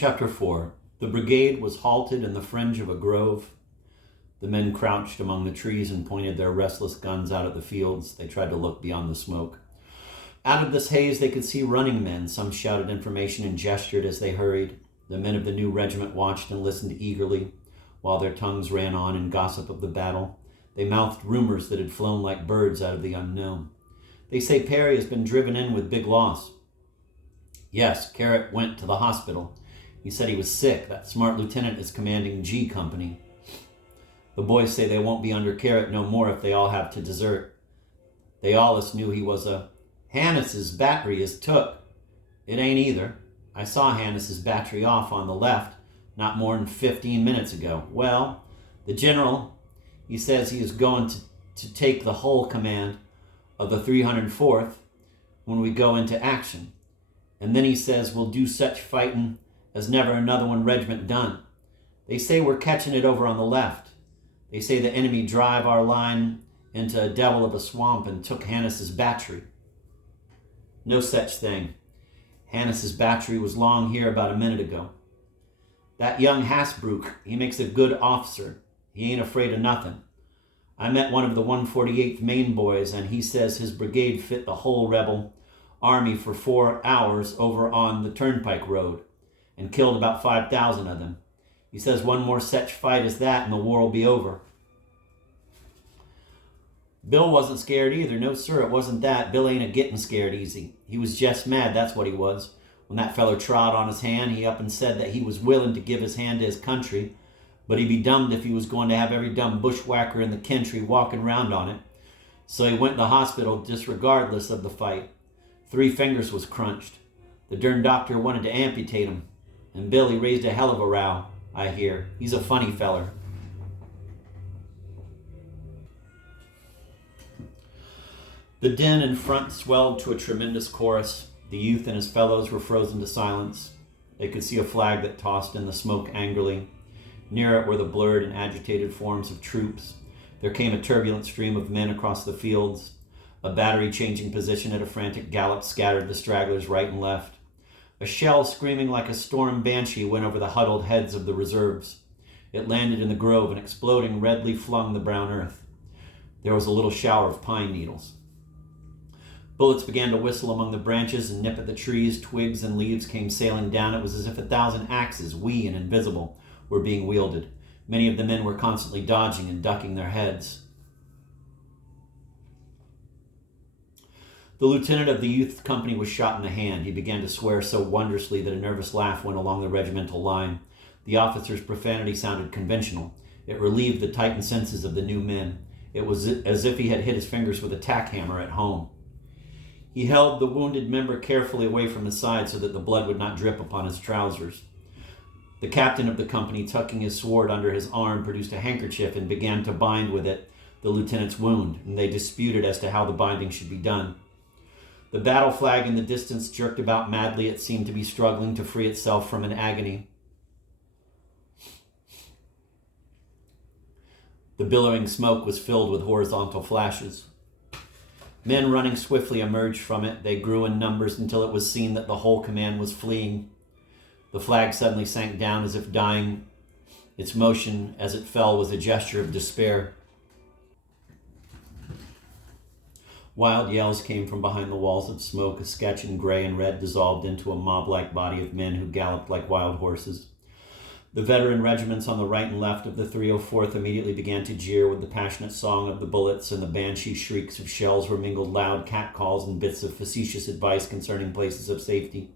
Chapter 4. The brigade was halted in the fringe of a grove. The men crouched among the trees and pointed their restless guns out at the fields. They tried to look beyond the smoke. Out of this haze they could see running men. Some shouted information and gestured as they hurried. The men of the new regiment watched and listened eagerly, while their tongues ran on in gossip of the battle. They mouthed rumors that had flown like birds out of the unknown. They say Perry has been driven in with big loss. Yes, Carrot went to the hospital. He said he was sick. That smart lieutenant is commanding G Company. The boys say they won't be under Carrot no more if they all have to desert. They allus knew he was a... Hannis's battery is took. It ain't either. I saw Hannis's battery off on the left not more than 15 minutes ago. Well, the general, he says he is going to take the whole command of the 304th when we go into action. And then he says we'll do such fighting as never another one regiment done. They say we're catching it over on the left. They say the enemy drive our line into a devil of a swamp and took Hannis's battery. No such thing. Hannis's battery was long here about a minute ago. That young Hasbrook, he makes a good officer. He ain't afraid of nothing. I met one of the 148th Maine boys, and he says his brigade fit the whole rebel army for 4 hours over on the Turnpike Road and killed about 5,000 of them. He says one more such fight as that and the war will be over. Bill wasn't scared either. No, sir, it wasn't that. Bill ain't a-getting scared easy. He was just mad, that's what he was. When that feller trod on his hand, he up and said that he was willing to give his hand to his country, but he'd be dummed if he was going to have every dumb bushwhacker in the country walking around on it. So he went to the hospital disregardless of the fight. 3 fingers was crunched. The darn doctor wanted to amputate him, and Billy raised a hell of a row, I hear. He's a funny feller. The din in front swelled to a tremendous chorus. The youth and his fellows were frozen to silence. They could see a flag that tossed in the smoke angrily. Near it were the blurred and agitated forms of troops. There came a turbulent stream of men across the fields. A battery changing position at a frantic gallop scattered the stragglers right and left. A shell screaming like a storm banshee went over the huddled heads of the reserves. It landed in the grove and exploding redly flung the brown earth. There was a little shower of pine needles. Bullets began to whistle among the branches and nip at the trees. Twigs and leaves came sailing down. It was as if 1,000 axes, wee and invisible, were being wielded. Many of the men were constantly dodging and ducking their heads. The lieutenant of the youth company was shot in the hand. He began to swear so wondrously that a nervous laugh went along the regimental line. The officer's profanity sounded conventional. It relieved the tightened senses of the new men. It was as if he had hit his fingers with a tack hammer at home. He held the wounded member carefully away from his side so that the blood would not drip upon his trousers. The captain of the company, tucking his sword under his arm, produced a handkerchief and began to bind with it the lieutenant's wound, and they disputed as to how the binding should be done. The battle flag in the distance jerked about madly. It seemed to be struggling to free itself from an agony. The billowing smoke was filled with horizontal flashes. Men running swiftly emerged from it. They grew in numbers until it was seen that the whole command was fleeing. The flag suddenly sank down as if dying. Its motion as it fell was a gesture of despair. Wild yells came from behind the walls of smoke. A sketch in gray and red dissolved into a mob-like body of men who galloped like wild horses. The veteran regiments on the right and left of the 304th immediately began to jeer with the passionate song of the bullets, and the banshee shrieks of shells were mingled loud catcalls and bits of facetious advice concerning places of safety.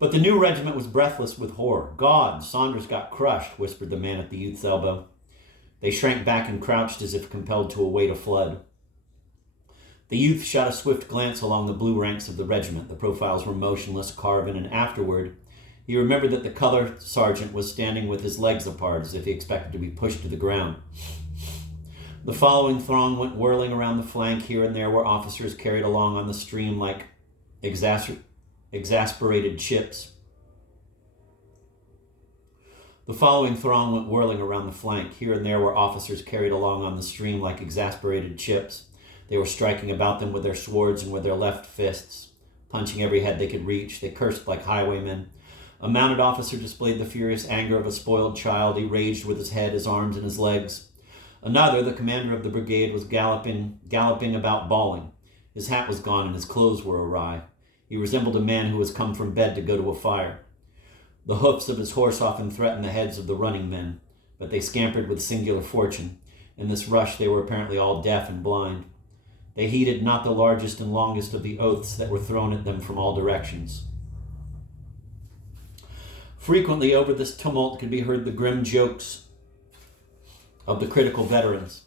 But the new regiment was breathless with horror. God, Saunders got crushed, whispered the man at the youth's elbow. They shrank back and crouched as if compelled to await a flood. The youth shot a swift glance along the blue ranks of the regiment. The profiles were motionless, carven, and afterward he remembered that the color sergeant was standing with his legs apart as if he expected to be pushed to the ground. The following throng went whirling around the flank. Here and there were officers carried along on the stream like exasperated chips. The following throng went whirling around the flank. Here and there were officers carried along on the stream like exasperated chips. They were striking about them with their swords and with their left fists, punching every head they could reach. They cursed like highwaymen. A mounted officer displayed the furious anger of a spoiled child. He raged with his head, his arms, and his legs. Another, the commander of the brigade, was galloping about bawling. His hat was gone and his clothes were awry. He resembled a man who has come from bed to go to a fire. The hoofs of his horse often threatened the heads of the running men, but they scampered with singular fortune. In this rush they were apparently all deaf and blind. They heeded not the largest and longest of the oaths that were thrown at them from all directions. Frequently over this tumult could be heard the grim jokes of the critical veterans,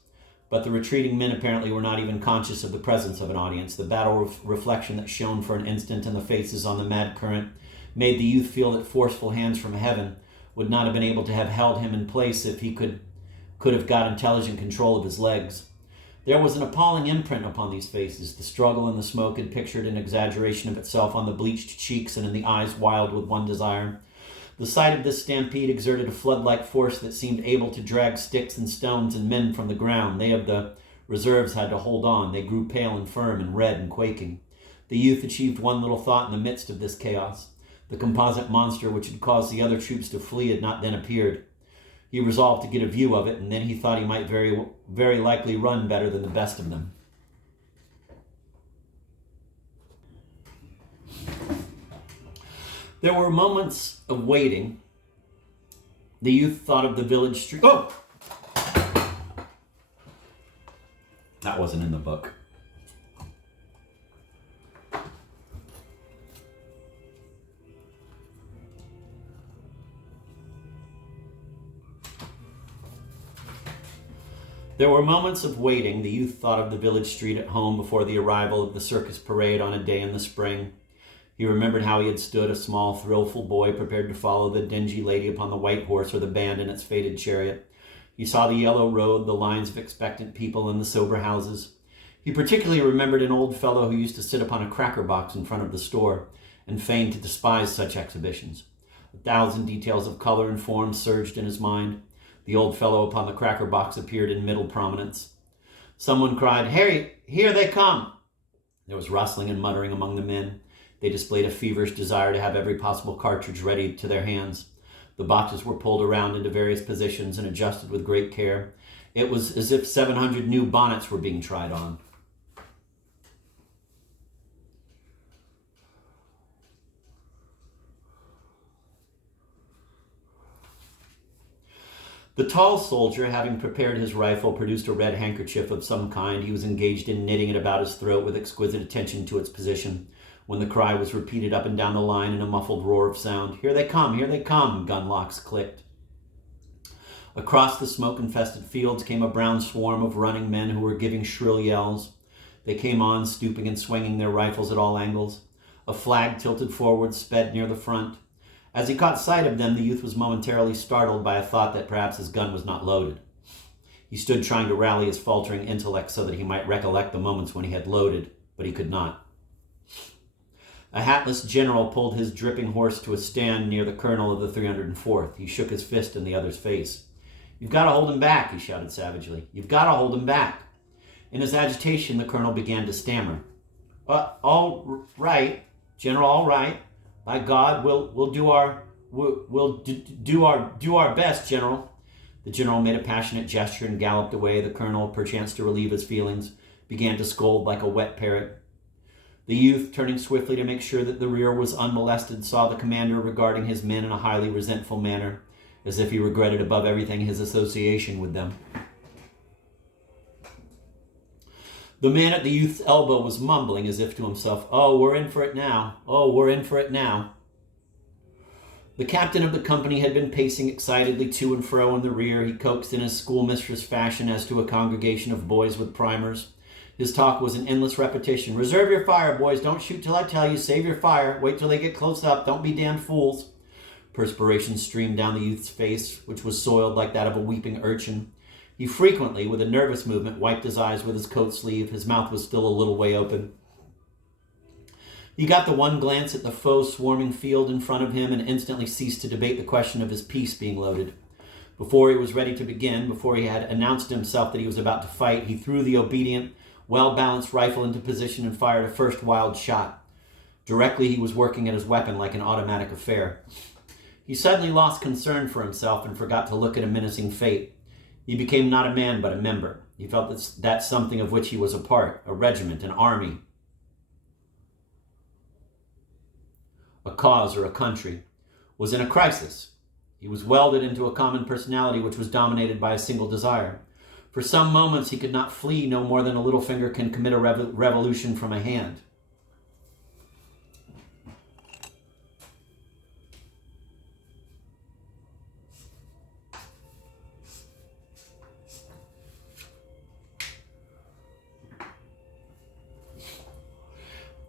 but the retreating men apparently were not even conscious of the presence of an audience. The battle reflection that shone for an instant in the faces on the mad current made the youth feel that forceful hands from heaven would not have been able to have held him in place if he could have got intelligent control of his legs. There was an appalling imprint upon these faces. The struggle and the smoke had pictured an exaggeration of itself on the bleached cheeks and in the eyes wild with one desire. The sight of this stampede exerted a flood-like force that seemed able to drag sticks and stones and men from the ground. They of the reserves had to hold on. They grew pale and firm and red and quaking. The youth achieved one little thought in the midst of this chaos. The composite monster which had caused the other troops to flee had not then appeared. He resolved to get a view of it, and then he thought he might very likely run better than the best of them. There were moments of waiting. The youth thought of the village street. Oh! That wasn't in the book. There were moments of waiting. The youth thought of the village street at home before the arrival of the circus parade on a day in the spring. He remembered how he had stood, a small, thrillful boy, prepared to follow the dingy lady upon the white horse or the band in its faded chariot. He saw the yellow road, the lines of expectant people, and the sober houses. He particularly remembered an old fellow who used to sit upon a cracker box in front of the store and feigned to despise such exhibitions. 1,000 details of color and form surged in his mind. The old fellow upon the cracker box appeared in middle prominence. Someone cried, "Harry, here they come!" There was rustling and muttering among the men. They displayed a feverish desire to have every possible cartridge ready to their hands. The boxes were pulled around into various positions and adjusted with great care. It was as if 700 new bonnets were being tried on. The tall soldier, having prepared his rifle, produced a red handkerchief of some kind. He was engaged in knitting it about his throat with exquisite attention to its position, when the cry was repeated up and down the line in a muffled roar of sound. "Here they come! Here they come!" Gun locks clicked. Across the smoke-infested fields came a brown swarm of running men who were giving shrill yells. They came on, stooping and swinging their rifles at all angles. A flag tilted forward sped near the front. As he caught sight of them, the youth was momentarily startled by a thought that perhaps his gun was not loaded. He stood trying to rally his faltering intellect so that he might recollect the moments when he had loaded, but he could not. A hatless general pulled his dripping horse to a stand near the colonel of the 304th. He shook his fist in the other's face. "You've got to hold him back," he shouted savagely. "You've got to hold him back." In his agitation, the colonel began to stammer. All right, General, all right. By God, we'll do our best, General." The general made a passionate gesture and galloped away. The colonel, perchance to relieve his feelings, began to scold like a wet parrot. The youth, turning swiftly to make sure that the rear was unmolested, saw the commander regarding his men in a highly resentful manner, as if he regretted above everything his association with them. The man at the youth's elbow was mumbling as if to himself, "Oh, we're in for it now. Oh, we're in for it now." The captain of the company had been pacing excitedly to and fro in the rear. He coaxed in his schoolmistress fashion as to a congregation of boys with primers. His talk was an endless repetition. "Reserve your fire, boys. Don't shoot till I tell you. Save your fire. Wait till they get close up. Don't be damned fools." Perspiration streamed down the youth's face, which was soiled like that of a weeping urchin. He frequently, with a nervous movement, wiped his eyes with his coat sleeve. His mouth was still a little way open. He got the one glance at the foe swarming field in front of him and instantly ceased to debate the question of his piece being loaded. Before he was ready to begin, before he had announced to himself that he was about to fight, he threw the obedient, well-balanced rifle into position and fired a first wild shot. Directly he was working at his weapon like an automatic affair. He suddenly lost concern for himself and forgot to look at a menacing fate. He became not a man, but a member. He felt that something of which he was a part, a regiment, an army, a cause, or a country, was in a crisis. He was welded into a common personality which was dominated by a single desire. For some moments he could not flee no more than a little finger can commit a revolution from a hand.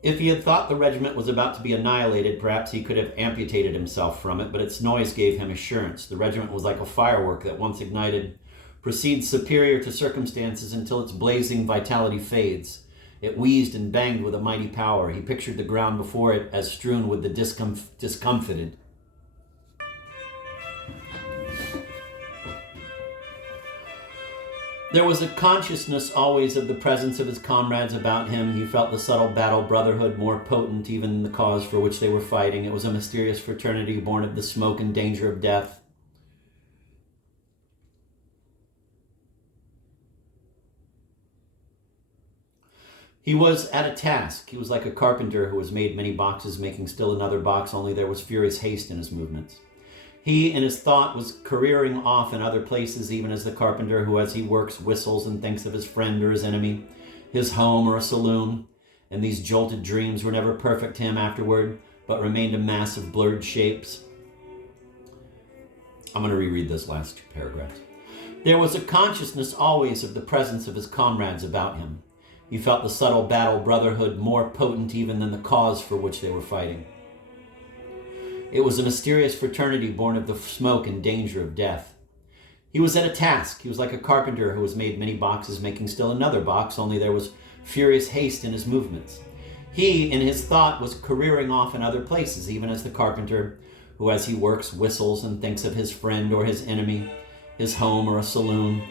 If he had thought the regiment was about to be annihilated, perhaps he could have amputated himself from it, but its noise gave him assurance. The regiment was like a firework that, once ignited, proceeds superior to circumstances until its blazing vitality fades. It wheezed and banged with a mighty power. He pictured the ground before it as strewn with the discomfited. There was a consciousness always of the presence of his comrades about him. He felt the subtle battle brotherhood more potent even than the cause for which they were fighting. It was a mysterious fraternity born of the smoke and danger of death. He was at a task. He was like a carpenter who has made many boxes, making still another box, only there was furious haste in his movements. He, in his thought, was careering off in other places, even as the carpenter who, as he works, whistles and thinks of his friend or his enemy, his home or a saloon. And these jolted dreams were never perfect to him afterward, but remained a mass of blurred shapes. I'm going to reread this last two paragraphs. There was a consciousness always of the presence of his comrades about him. He felt the subtle battle brotherhood more potent even than the cause for which they were fighting. It was a mysterious fraternity born of the smoke and danger of death. He was at a task. He was like a carpenter who has made many boxes, making still another box, only there was furious haste in his movements. He, in his thought, was careering off in other places, even as the carpenter who, as he works, whistles and thinks of his friend or his enemy, his home or a saloon.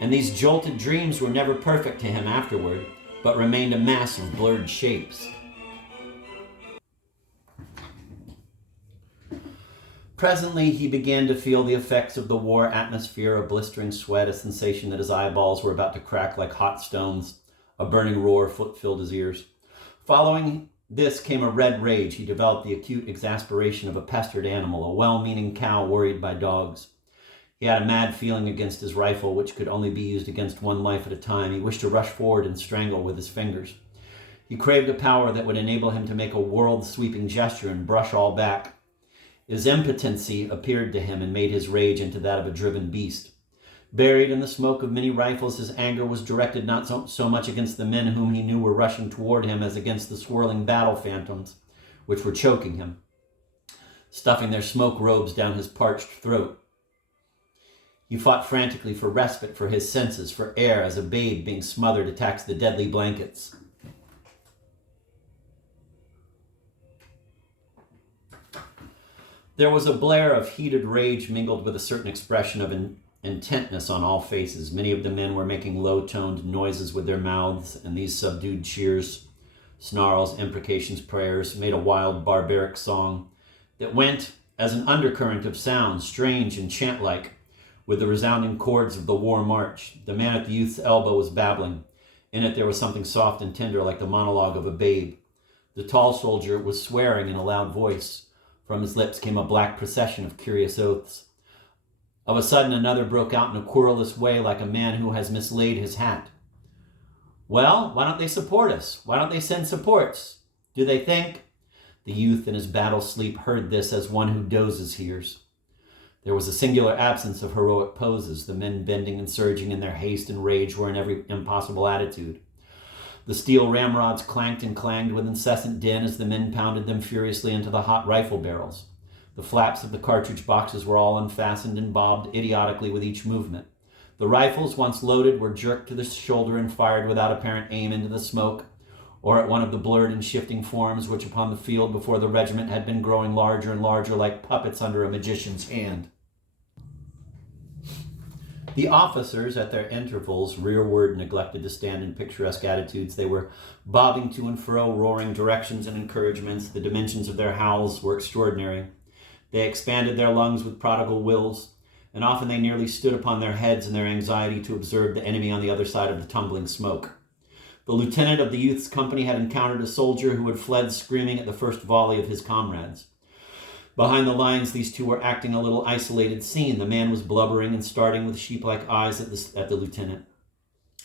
And these jolted dreams were never perfect to him afterward, but remained a mass of blurred shapes. Presently, he began to feel the effects of the war atmosphere, a blistering sweat, a sensation that his eyeballs were about to crack like hot stones. A burning roar filled his ears. Following this came a red rage. He developed the acute exasperation of a pestered animal, a well-meaning cow worried by dogs. He had a mad feeling against his rifle, which could only be used against one life at a time. He wished to rush forward and strangle with his fingers. He craved a power that would enable him to make a world-sweeping gesture and brush all back. His impotency appeared to him and made his rage into that of a driven beast. Buried in the smoke of many rifles, his anger was directed not so much against the men whom he knew were rushing toward him as against the swirling battle phantoms which were choking him, stuffing their smoke robes down his parched throat. He fought frantically for respite, for his senses, for air, as a babe being smothered attacks the deadly blankets. There was a blare of heated rage mingled with a certain expression of intentness on all faces. Many of the men were making low-toned noises with their mouths, and these subdued cheers, snarls, imprecations, prayers, made a wild, barbaric song that went as an undercurrent of sound, strange and chant-like, with the resounding chords of the war march. The man at the youth's elbow was babbling. In it there was something soft and tender, like the monologue of a babe. The tall soldier was swearing in a loud voice. From his lips came a black procession of curious oaths. Of a sudden, another broke out in a querulous way, like a man who has mislaid his hat. Well, why don't they support us? Why don't they send supports? Do they think? The youth in his battle sleep heard this as one who dozes hears. There was a singular absence of heroic poses. The men bending and surging in their haste and rage were in every impossible attitude. The steel ramrods clanked and clanged with incessant din as the men pounded them furiously into the hot rifle barrels. The flaps of the cartridge boxes were all unfastened and bobbed idiotically with each movement. The rifles, once loaded, were jerked to the shoulder and fired without apparent aim into the smoke, or at one of the blurred and shifting forms which upon the field before the regiment had been growing larger and larger like puppets under a magician's hand. The officers, at their intervals, rearward, neglected to stand in picturesque attitudes. They were bobbing to and fro, roaring directions and encouragements. The dimensions of their howls were extraordinary. They expanded their lungs with prodigal wills, and often they nearly stood upon their heads in their anxiety to observe the enemy on the other side of the tumbling smoke. The lieutenant of the youth's company had encountered a soldier who had fled screaming at the first volley of his comrades. Behind the lines, these two were acting a little isolated scene. The man was blubbering and starting with sheep-like eyes at the lieutenant.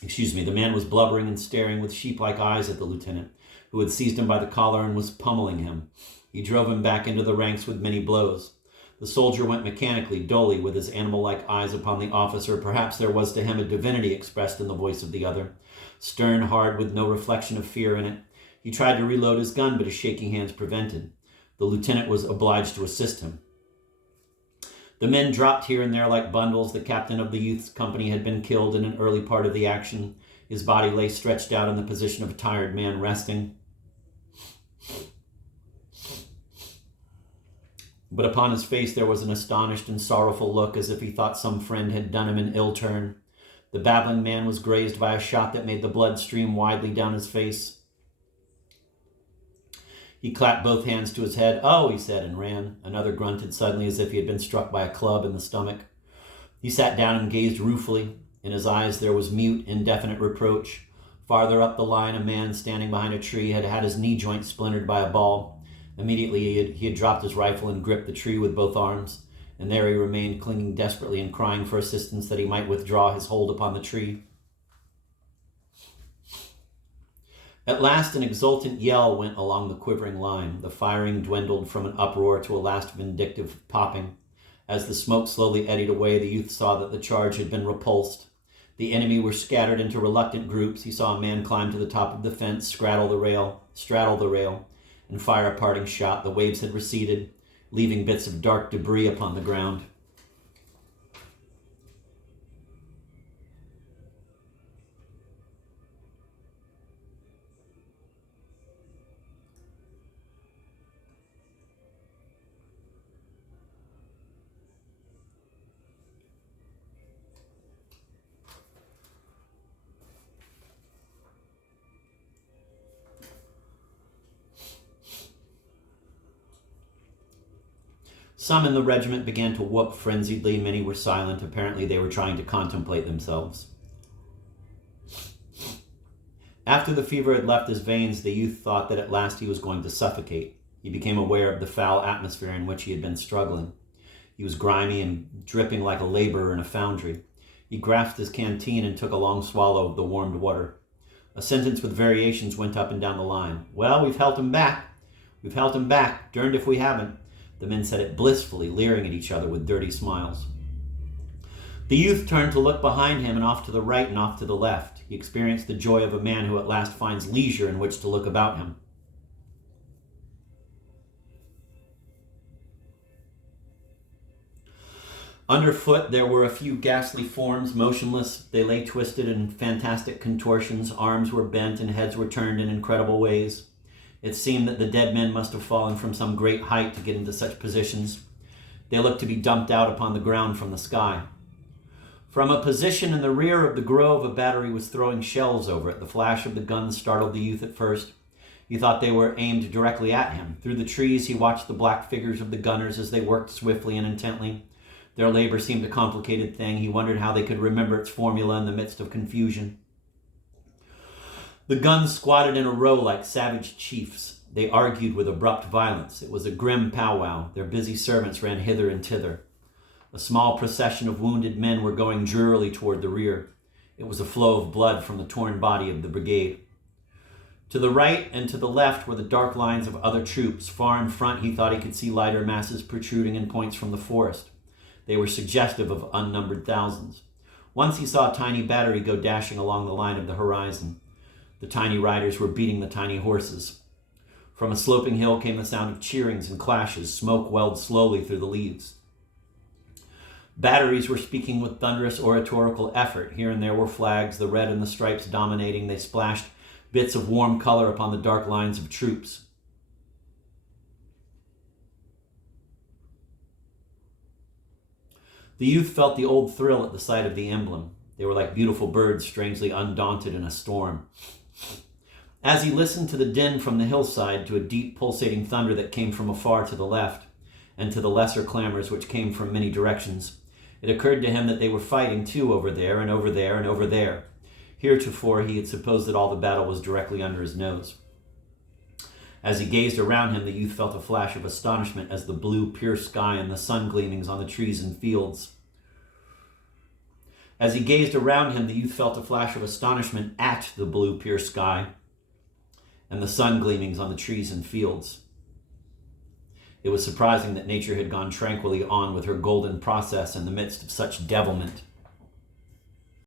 The man was blubbering and staring with sheep-like eyes at the lieutenant, who had seized him by the collar and was pummeling him. He drove him back into the ranks with many blows. The soldier went mechanically, dully, with his animal-like eyes upon the officer. Perhaps there was to him a divinity expressed in the voice of the other, stern, hard, with no reflection of fear in it. He tried to reload his gun, but his shaking hands prevented. The lieutenant was obliged to assist him. The men dropped here and there like bundles. The captain of the youth's company had been killed in an early part of the action. His body lay stretched out in the position of a tired man resting. But upon his face there was an astonished and sorrowful look, as if he thought some friend had done him an ill turn. The babbling man was grazed by a shot that made the blood stream widely down his face. He clapped both hands to his head. "Oh," he said, and ran. Another grunted suddenly as if he had been struck by a club in the stomach. He sat down and gazed ruefully. In his eyes there was mute, indefinite reproach. Farther up the line, a man standing behind a tree had had his knee joint splintered by a ball. Immediately he had dropped his rifle and gripped the tree with both arms, and there he remained, clinging desperately and crying for assistance that he might withdraw his hold upon the tree. At last an exultant yell went along the quivering line. The firing dwindled from an uproar to a last vindictive popping. As the smoke slowly eddied away, the youth saw that the charge had been repulsed. The enemy were scattered into reluctant groups. He saw a man climb to the top of the fence, straddle the rail, and fire a parting shot. The waves had receded, leaving bits of dark debris upon the ground. Some in the regiment began to whoop frenziedly. Many were silent. Apparently they were trying to contemplate themselves. After the fever had left his veins, the youth thought that at last he was going to suffocate. He became aware of the foul atmosphere in which he had been struggling. He was grimy and dripping like a laborer in a foundry. He grasped his canteen and took a long swallow of the warmed water. A sentence with variations went up and down the line. "Well, we've helt him back. We've helt him back. Derned if we haven't." The men said it blissfully, leering at each other with dirty smiles. The youth turned to look behind him and off to the right and off to the left. He experienced the joy of a man who at last finds leisure in which to look about him. Underfoot there were a few ghastly forms, motionless. They lay twisted in fantastic contortions. Arms were bent and heads were turned in incredible ways. It seemed that the dead men must have fallen from some great height to get into such positions. They looked to be dumped out upon the ground from the sky. From a position in the rear of the grove, a battery was throwing shells over it. The flash of the guns startled the youth at first. He thought they were aimed directly at him. Through the trees, he watched the black figures of the gunners as they worked swiftly and intently. Their labor seemed a complicated thing. He wondered how they could remember its formula in the midst of confusion. The guns squatted in a row like savage chiefs. They argued with abrupt violence. It was a grim powwow. Their busy servants ran hither and thither. A small procession of wounded men were going drearily toward the rear. It was a flow of blood from the torn body of the brigade. To the right and to the left were the dark lines of other troops. Far in front, he thought he could see lighter masses protruding in points from the forest. They were suggestive of unnumbered thousands. Once he saw a tiny battery go dashing along the line of the horizon. The tiny riders were beating the tiny horses. From a sloping hill came the sound of cheerings and clashes. Smoke welled slowly through the leaves. Batteries were speaking with thunderous oratorical effort. Here and there were flags, the red and the stripes dominating. They splashed bits of warm color upon the dark lines of troops. The youth felt the old thrill at the sight of the emblem. They were like beautiful birds, strangely undaunted in a storm. As he listened to the din from the hillside, to a deep pulsating thunder that came from afar to the left, and to the lesser clamors which came from many directions. It occurred to him that they were fighting too over there and over there and over there. Heretofore he had supposed that all the battle was directly under his nose. As he gazed around him, the youth felt a flash of astonishment as the blue, pure sky and the sun gleamings on the trees and fields. As he gazed around him, the youth felt a flash of astonishment at the blue, pure sky and the sun gleamings on the trees and fields. It was surprising that nature had gone tranquilly on with her golden process in the midst of such devilment.